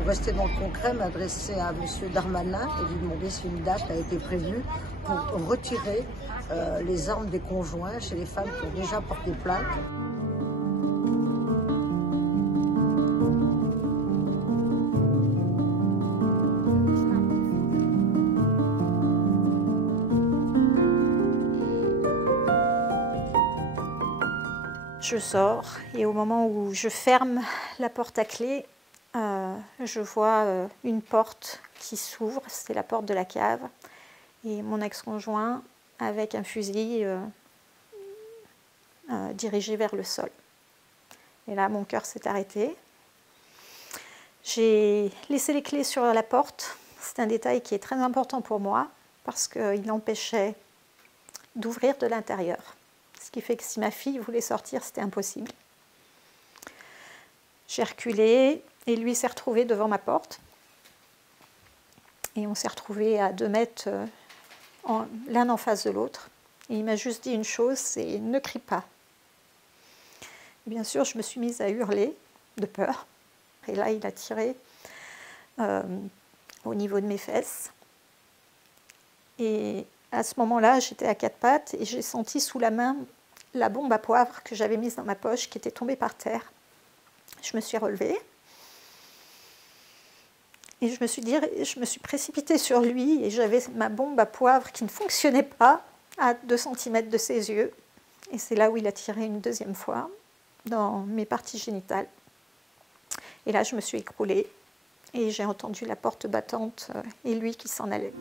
pour rester dans le concret, m'adresser à M. Darmanin et lui demander si une date a été prévue pour retirer les armes des conjoints chez les femmes qui ont déjà porté plainte. Je sors et au moment où je ferme la porte à clé, je vois une porte qui s'ouvre, c'est la porte de la cave, et mon ex-conjoint avec un fusil dirigé vers le sol. Et là, mon cœur s'est arrêté. J'ai laissé les clés sur la porte. C'est un détail qui est très important pour moi parce qu'il empêchait d'ouvrir de l'intérieur. Ce qui fait que si ma fille voulait sortir, c'était impossible. J'ai reculé et lui s'est retrouvé devant ma porte. Et on s'est retrouvés à 2 mètres, l'un en face de l'autre. Et il m'a juste dit une chose, c'est « ne crie pas ». Bien sûr, je me suis mise à hurler de peur. Et là, il a tiré au niveau de mes fesses. Et à ce moment-là, j'étais à 4 pattes et j'ai senti sous la main la bombe à poivre que j'avais mise dans ma poche qui était tombée par terre. Je me suis relevée et je me suis précipitée sur lui et j'avais ma bombe à poivre qui ne fonctionnait pas à 2 cm de ses yeux. Et c'est là où il a tiré une 2e fois dans mes parties génitales. Et là, je me suis écroulée et j'ai entendu la porte battante et lui qui s'en allait.